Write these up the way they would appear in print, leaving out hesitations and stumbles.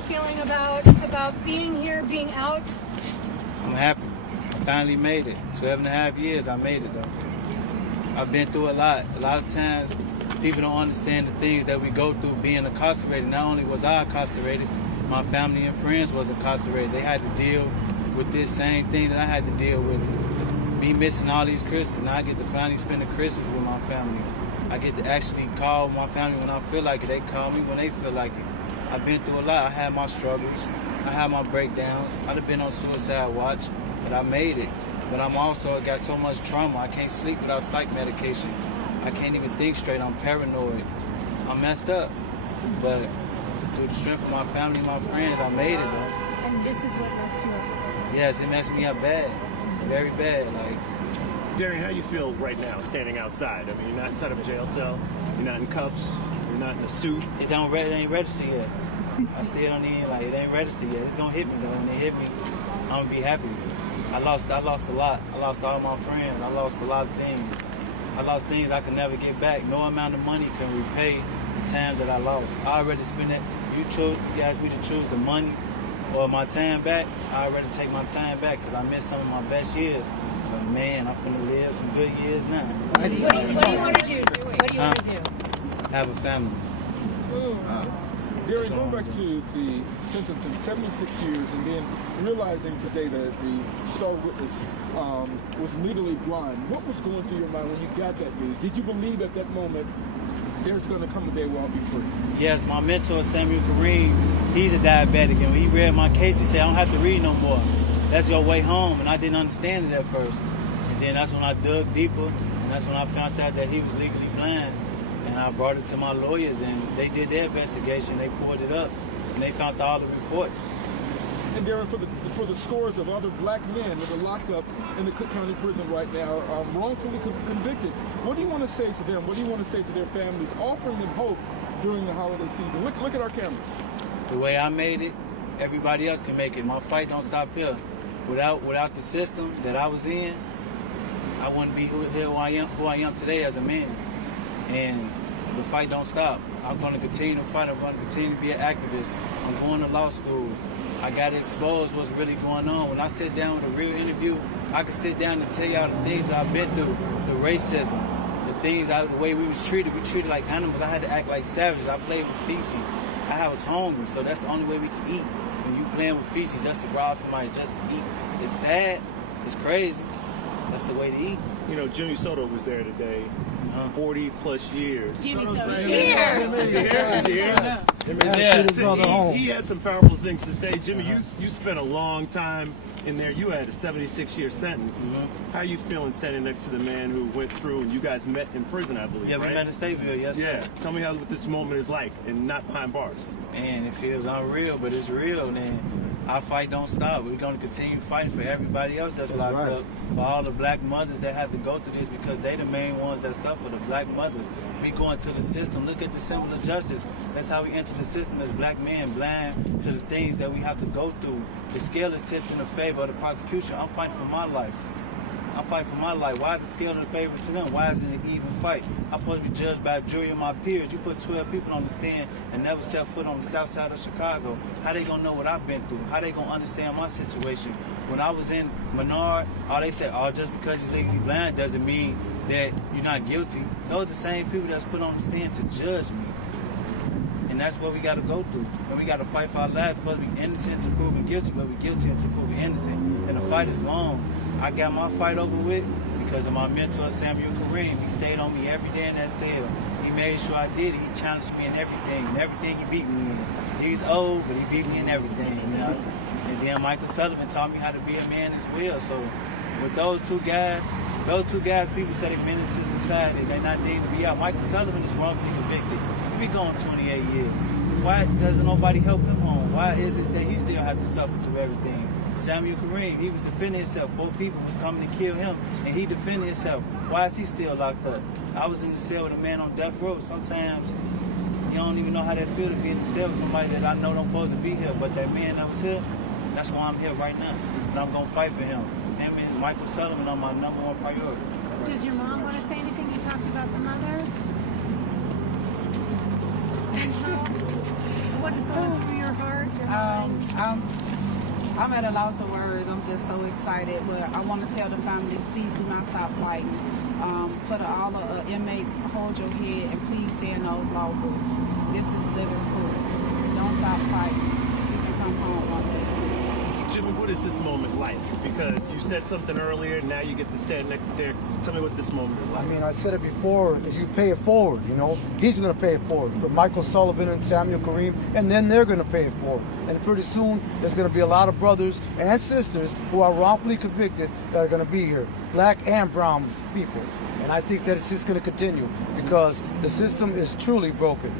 you feeling about being here, being out? I'm happy. I finally made it. 12.5 years, I made it though. I've been through a lot. A lot of times, people don't understand the things that we go through being incarcerated. Not only was I incarcerated, my family and friends was incarcerated. They had to deal with this same thing that I had to deal with. Me missing all these Christmas. Now I get to finally spend the Christmas with my family. I get to actually call my family when I feel like it. They call me when they feel like it. I've been through a lot. I had my struggles. I had my breakdowns. I'd have been on suicide watch, but I made it. But I'm also got so much trauma. I can't sleep without psych medication. I can't even think straight. I'm paranoid. I'm messed up. But through the strength of my family and my friends, I made it though. And this is what messed you up? Yes, it messed me up bad. Very bad. Like, Darian, how you feel right now, standing outside? I mean, you're not inside of a jail cell. You're not in cuffs. You're not in a suit. It ain't registered yet. I still don't even, like, it ain't registered yet. It's gonna hit me though. When it hit me, I'm gonna be happy. I lost a lot. I lost all my friends. I lost a lot of things. I lost things I could never get back. No amount of money can repay the time that I lost. I already spent it. You asked me to choose the money or my time back. I already take my time back because I missed some of my best years. But man, I'm finna live some good years now. What do you want to do? What do you want to do? Have a family. Darian, going back to the sentence in 76 years and then realizing today that the star witness was legally blind, what was going through your mind when you got that news? Did you believe at that moment there's going to come a day where I'll be free? Yes, my mentor, Samuel Kareem, he's a diabetic. And when he read my case, he said, I don't have to read no more. That's your way home. And I didn't understand it at first. And then that's when I dug deeper. And that's when I found out that he was legally blind. And I brought it to my lawyers, and they did their investigation. They pulled it up, and they found all the reports. And Darren, for the scores of other black men that are locked up in the Cook County prison right now, wrongfully convicted, what do you want to say to them? What do you want to say to their families, offering them hope during the holiday season? Look at our cameras. The way I made it, everybody else can make it. My fight don't stop here. Without the system that I was in, I wouldn't be who I am today as a man. And the fight don't stop. I'm going to continue to fight. I'm going to continue to be an activist. I'm going to law school. I got to expose what's really going on. When I sit down with a real interview, I can sit down and tell y'all the things that I've been through, the racism, the way we was treated. We treated like animals. I had to act like savages. I played with feces. I was hungry, so that's the only way we can eat. When you playing with feces just to rob somebody, just to eat, it's sad. It's crazy. That's the way to eat. You know, Jimmy Soto was there today. 40 plus years. Jimmy Soto's here. He had some powerful things to say. Jimmy, you spent a long time in there. You had a 76-year sentence. How are you feeling standing next to the man who went through, and you guys met in prison, I believe, Yeah, right? we met in Stateville, yes, sir. Yeah. Tell me what this moment is like and not behind bars. Man, it feels unreal, but it's real, man. Our fight don't stop. We're going to continue fighting for everybody else that's locked up, for all the black mothers that have to go through this, because they the main ones that suffer, the black mothers. We go into the system. Look at the symbol of justice. That's how we enter the system as black men, blind to the things that we have to go through. The scale is tipped in the favor of the prosecution. I'm fighting for my life. I'm fighting for my life. Why is the scale in favor to them? Why is it an even fight? I'm supposed to be judged by a jury of my peers. You put 12 people on the stand and never step foot on the south side of Chicago. How they gonna know what I've been through? How they gonna understand my situation? When I was in Menard, they said, just because you're legally blind doesn't mean that you're not guilty. Those are the same people that's put on the stand to judge me. And that's what we got to go through. And we got to fight for our lives. We're supposed to be innocent to proving guilty, but we're guilty until proven innocent. And the fight is long. I got my fight over with because of my mentor, Samuel Kareem. He stayed on me every day in that cell. He made sure I did it. He challenged me in everything. And everything he beat me in. He's old, but he beat me in everything, you know? And then Michael Sullivan taught me how to be a man as well. So with those two guys, people say they're menace to society. They're not deemed to be out. Michael Sullivan is wrongfully convicted. He be going 28 years. Why doesn't nobody help him home? Why is it that he still have to suffer through everything? Samuel Kareem, he was defending himself. 4 people was coming to kill him, and he defended himself. Why is he still locked up? I was in the cell with a man on death row. Sometimes you don't even know how that feels to be in the cell with somebody that I know don't supposed to be here, but that man that was here, that's why I'm here right now. And I'm going to fight for him. Him and Michael Sullivan are my #1 priority. Does your mom want to say anything? You talked about the mothers. What is going through your heart? I'm at a loss for words. I'm just so excited. But I want to tell the families, please do not stop fighting. For all the inmates, hold your head and please stay in those law books. This is living proof. Don't stop fighting. You can come home one day too. Jimmy, what is this moment like? Because you said something earlier, now you get to stand next to Derek. Tell me what this moment is like. I mean, I said it before, is you pay it forward, you know. He's going to pay it forward for Michael Sullivan and Samuel Kareem, and then they're going to pay it forward. And pretty soon, there's going to be a lot of brothers and sisters who are wrongfully convicted that are going to be here, black and brown people. And I think that it's just going to continue because the system is truly broken.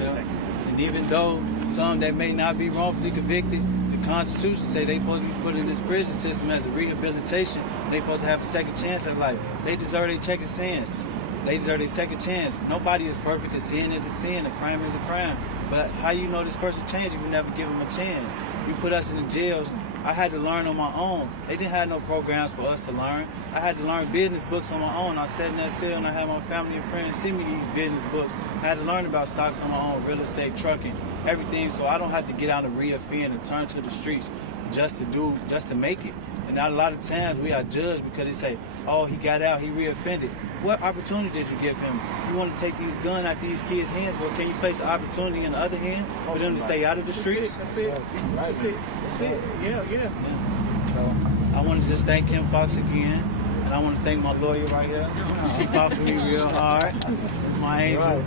Yeah. And even though some that may not be wrongfully convicted, the Constitution say they supposed to be put in this prison system as a rehabilitation. They supposed to have a second chance at life. They deserve their second chance. They deserve their second chance. Nobody is perfect. A sin is a sin. A crime is a crime. But how you know this person changed if you never give them a chance? You put us in the jails. I had to learn on my own. They didn't have no programs for us to learn. I had to learn business books on my own. I sat in that cell and I had my family and friends send me these business books. I had to learn about stocks on my own, real estate, trucking, everything, so I don't have to get out and reoffend and turn to the streets just to make it. And a lot of times we are judged because they say, oh, he got out, he reoffended. What opportunity did you give him? You want to take these guns out these kids' hands, but can you place an opportunity in the other hand for them to stay out of the streets? That's it. That's it. Yeah. So I want to just thank Kim Fox again, and I want to thank my lawyer right here. She fought for me real hard. It's my angel.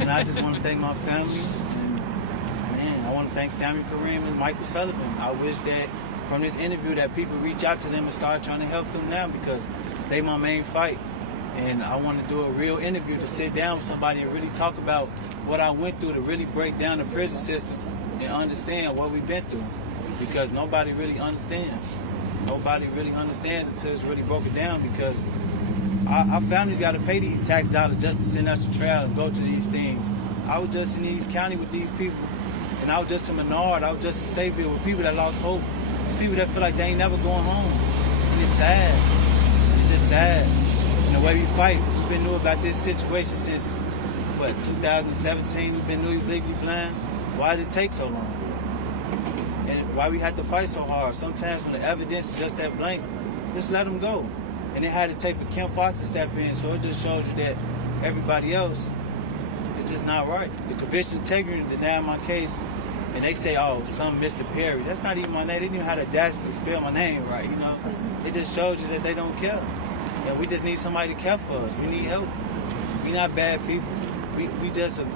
And I just want to thank my family. And man, I want to thank Samuel Kareem and Michael Sullivan. I wish that from this interview that people reach out to them and start trying to help them now because they my main fight. And I want to do a real interview to sit down with somebody and really talk about what I went through to really break down the prison system and understand what we've been through. Because nobody really understands. Nobody really understands until it's really broken down because our families got to pay these tax dollars just to send us to trial and go to these things. I was just in East County with these people, and I was just in Menard, I was just in Stateville with people that lost hope. It's people that feel like they ain't never going home. And it's sad. It's just sad. And the way we fight, we've been knew about this situation since, 2017, we've been knew he was legally blind. Why did it take so long? And why we had to fight so hard? Sometimes when the evidence is just that blank, just let them go. And it had to take for Kim Fox to step in, so it just shows you that everybody else is just not right. The conviction integrity denied my case, and they say, oh, some Mr. Perry. That's not even my name. They didn't even have the audacity to spell my name right, you know? It just shows you that they don't care. And we just need somebody to care for us. We need help. We're not bad people. We just a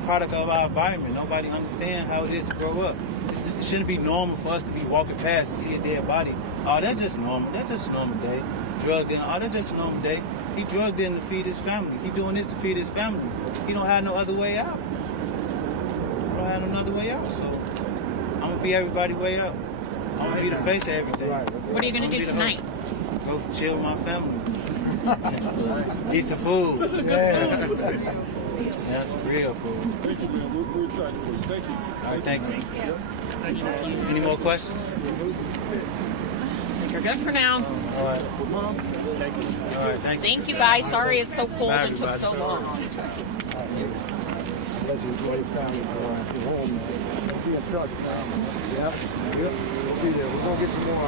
product of our environment. Nobody understands how it is to grow up. It shouldn't be normal for us to be walking past and see a dead body. Oh, that's just normal. That's just a normal day. Drugged in. Oh, that's just a normal day. He drugged in to feed his family. He doing this to feed his family. He don't have no other way out. He don't have no other way out. So I'm gonna be everybody's way out. I'm gonna be the face of everything. What are you gonna do tonight? Go chill with my family. Eat some food. Yeah. That's real food. Thank you, man. We're excited for you. Thank you. All right, thank you. Any more questions? You're good for now. All right. Mom, Thank you. All right, thank you. Thank you guys. Sorry it's so cold Bye, and took so long. Let you enjoy your family your home, man. We'll be in touch. Yep. We'll be there. We're going to get some more